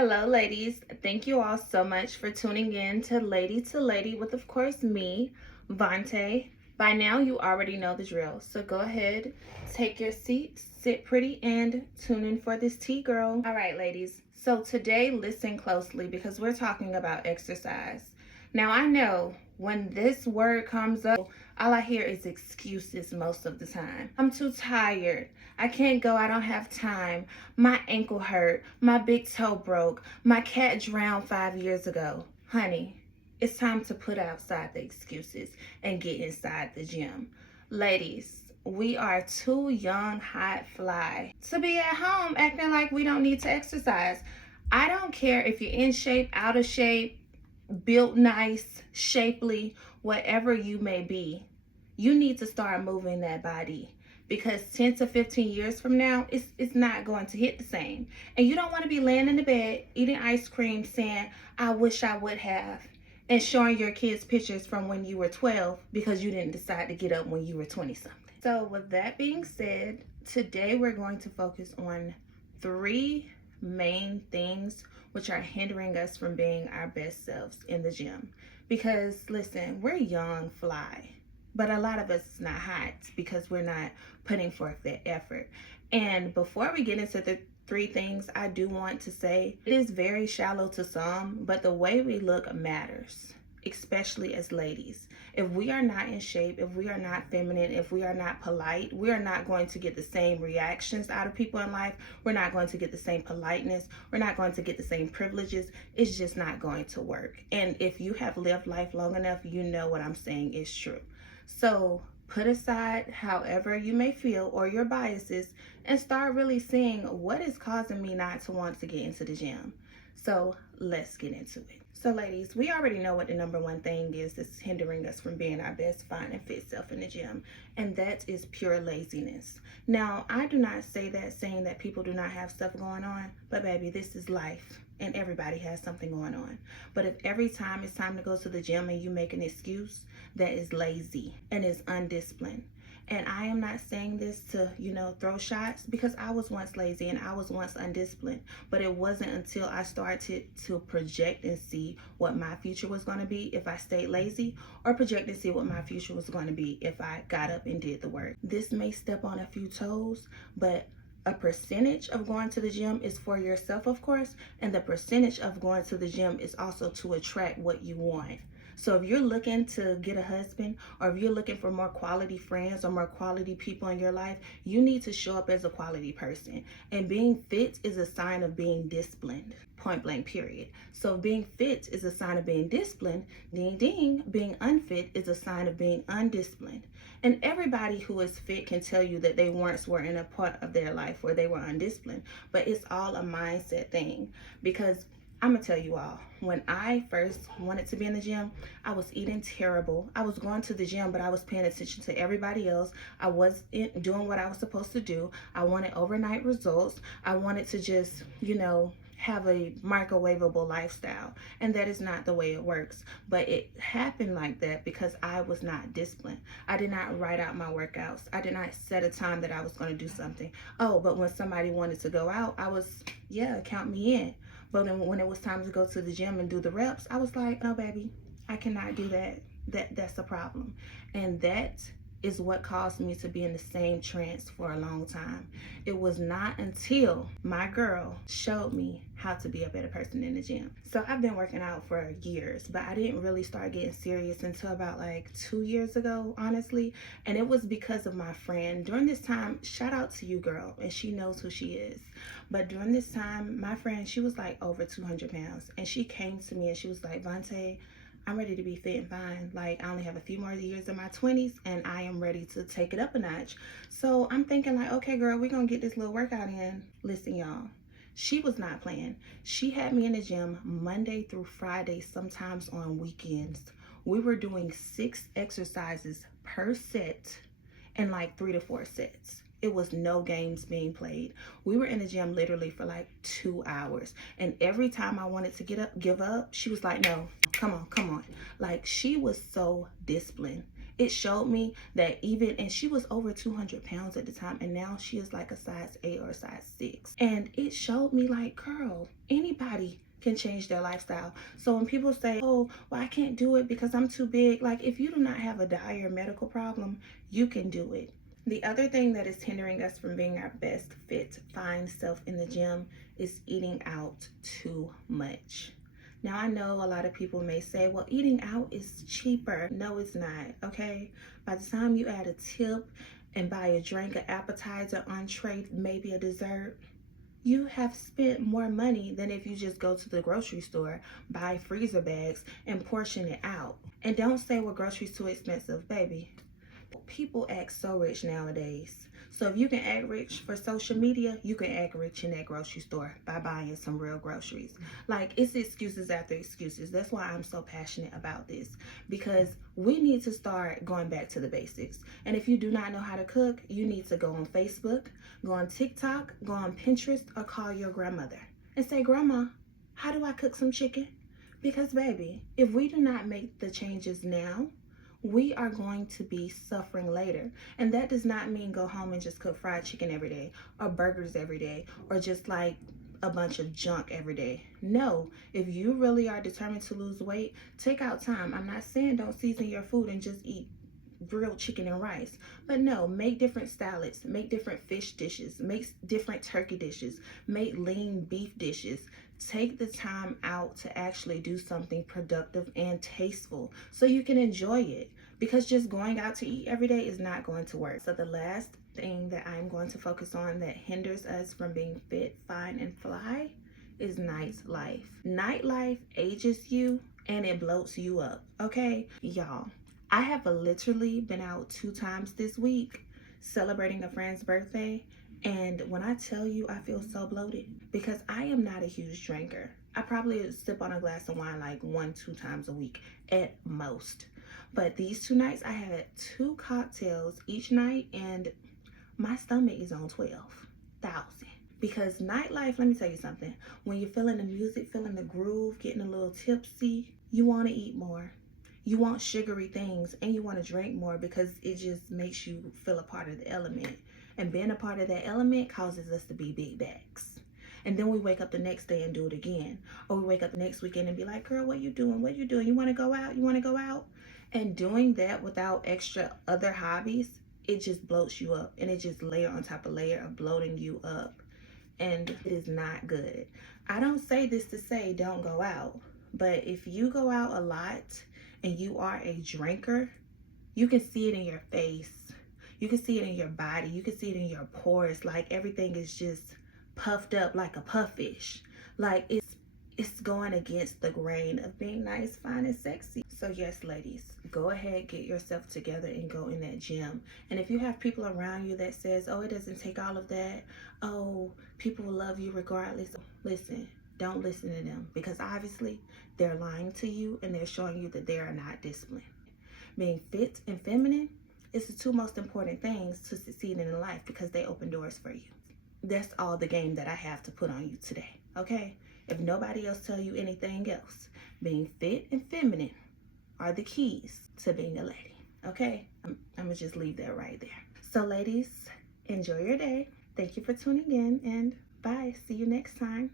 Hello, ladies. Thank you all so much for tuning in to Lady with, of course, me, Vante. By now, you already know the drill. So go ahead, take your seat, sit pretty, and tune in for this tea, girl. All right, ladies. So today, listen closely because we're talking about exercise. Now, I know when this word comes up, all I hear is excuses most of the time. I'm too tired. I can't go. I don't have time. My ankle hurt. My big toe broke. My cat drowned 5 years ago. Honey, it's time to put outside the excuses and get inside the gym. Ladies, we are too young, hot, fly to be at home acting like we don't need to exercise. I don't care if you're in shape, out of shape, built nice, shapely, whatever you may be. You need to start moving that body because 10 to 15 years from now, it's not going to hit the same. And you don't want to be laying in the bed eating ice cream saying, I wish I would have, and showing your kids pictures from when you were 12 because you didn't decide to get up when you were 20 something. So with that being said, today we're going to focus on three main things which are hindering us from being our best selves in the gym. Because listen, we're young, fly, but a lot of us is not hot because we're not putting forth that effort. And before we get into the three things, I do want to say it is very shallow to some, but the way we look matters, especially as ladies. If we are not in shape, if we are not feminine, if we are not polite, we are not going to get the same reactions out of people in life. We're not going to get the same politeness. We're not going to get the same privileges. It's just not going to work. And if you have lived life long enough, you know what I'm saying is true. So put aside however you may feel or your biases and start really seeing what is causing me not to want to get into the gym. So let's get into it. So ladies, we already know what the number one thing is that's hindering us from being our best, fine, and fit self in the gym, and that is pure laziness. Now, I do not say that saying that people do not have stuff going on, but baby, this is life, and everybody has something going on. But if every time it's time to go to the gym and you make an excuse, that is lazy and is undisciplined. And I am not saying this to, throw shots, because I was once lazy and I was once undisciplined. But it wasn't until I started to project and see what my future was going to be if I stayed lazy, or project and see what my future was going to be if I got up and did the work. This may step on a few toes, but a percentage of going to the gym is for yourself, of course, and the percentage of going to the gym is also to attract what you want. So if you're looking to get a husband, or if you're looking for more quality friends or more quality people in your life, you need to show up as a quality person. And being fit is a sign of being disciplined, point blank, period. So being fit is a sign of being disciplined. Ding, ding. Being unfit is a sign of being undisciplined. And everybody who is fit can tell you that they once were in a part of their life where they were undisciplined. But it's all a mindset thing, because I'm gonna tell you all, when I first wanted to be in the gym, I was eating terrible. I was going to the gym, but I was paying attention to everybody else. I wasn't doing what I was supposed to do. I wanted overnight results. I wanted to just, have a microwavable lifestyle. And that is not the way it works. But it happened like that because I was not disciplined. I did not write out my workouts. I did not set a time that I was going to do something. Oh, but when somebody wanted to go out, I was, count me in. But when it was time to go to the gym and do the reps, I was like, no, baby, I cannot do that. That's a problem. And that is what caused me to be in the same trance for a long time. It was not until my girl showed me how to be a better person in the gym. So I've been working out for years, but I didn't really start getting serious until about 2 years ago, honestly. And it was because of my friend. During this time, shout out to you, girl, and she knows who she is. But during this time, my friend, she was over 200 pounds. And she came to me and she was like, Vante, I'm ready to be fit and fine. I only have a few more years in my 20s and I am ready to take it up a notch. So I'm thinking okay, girl, we're going to get this little workout in. Listen, y'all, she was not playing. She had me in the gym Monday through Friday, sometimes on weekends. We were doing 6 exercises per set and 3 to 4 sets. It was no games being played. We were in the gym literally for 2 hours. And every time I wanted to give up, she was like, no, come on. She was so disciplined. It showed me that and she was over 200 pounds at the time, and now she is a size 8 or a size 6. And it showed me girl, anybody can change their lifestyle. So when people say, oh, well, I can't do it because I'm too big, like if you do not have a dire medical problem, you can do it. The other thing that is hindering us from being our best fit, fine self in the gym is eating out too much. Now, I know a lot of people may say, well, eating out is cheaper. No, it's not, okay? By the time you add a tip and buy a drink, an appetizer, entree, maybe a dessert, you have spent more money than if you just go to the grocery store, buy freezer bags, and portion it out. And don't say, well, groceries too expensive, baby. People act so rich nowadays. So if you can act rich for social media, you can act rich in that grocery store by buying some real groceries. Like, it's excuses after excuses. That's why I'm so passionate about this, because we need to start going back to the basics. And if you do not know how to cook, you need to go on Facebook, go on TikTok, go on Pinterest, or call your grandmother and say, Grandma, how do I cook some chicken? Because baby, if we do not make the changes now, we are going to be suffering later. And that does not mean go home and just cook fried chicken every day, or burgers every day, or just like a bunch of junk every day. No, if you really are determined to lose weight, take out time. I'm not saying don't season your food and just eat grilled chicken and rice, but no, make different salads, make different fish dishes, make different turkey dishes, make lean beef dishes. Take the time out to actually do something productive and tasteful so you can enjoy it, because just going out to eat every day is not going to work. So the last thing that I'm going to focus on that hinders us from being fit, fine, and fly is nightlife. Nightlife ages you and it bloats you up, okay? Y'all, I have literally been out 2 times this week celebrating a friend's birthday. And when I tell you, I feel so bloated because I am not a huge drinker. I probably sip on a glass of wine like 1-2 times a week at most. But these 2 nights, I had 2 cocktails each night and my stomach is on 12,000. Because nightlife, let me tell you something. When you're feeling the music, feeling the groove, getting a little tipsy, you want to eat more. You want sugary things and you want to drink more because it just makes you feel a part of the element. And being a part of that element causes us to be big bags. And then we wake up the next day and do it again. Or we wake up the next weekend and be like, girl, what you doing? What you doing? You want to go out? You want to go out? And doing that without extra other hobbies, it just bloats you up. And it just layer on top of layer of bloating you up. And it is not good. I don't say this to say don't go out. But if you go out a lot and you are a drinker, you can see it in your face. You can see it in your body. You can see it in your pores. Like everything is just puffed up like a puffish. Like it's going against the grain of being nice, fine, and sexy. So yes, ladies, go ahead, get yourself together and go in that gym. And if you have people around you that says, oh, it doesn't take all of that. Oh, people will love you regardless. Listen, don't listen to them, because obviously they're lying to you and they're showing you that they are not disciplined. Being fit and feminine is the 2 most important things to succeed in life, because they open doors for you. That's all the game that I have to put on you today, okay? If nobody else tell you anything else, being fit and feminine are the keys to being a lady, okay? I'm gonna just leave that right there. So ladies, enjoy your day. Thank you for tuning in, and bye. See you next time.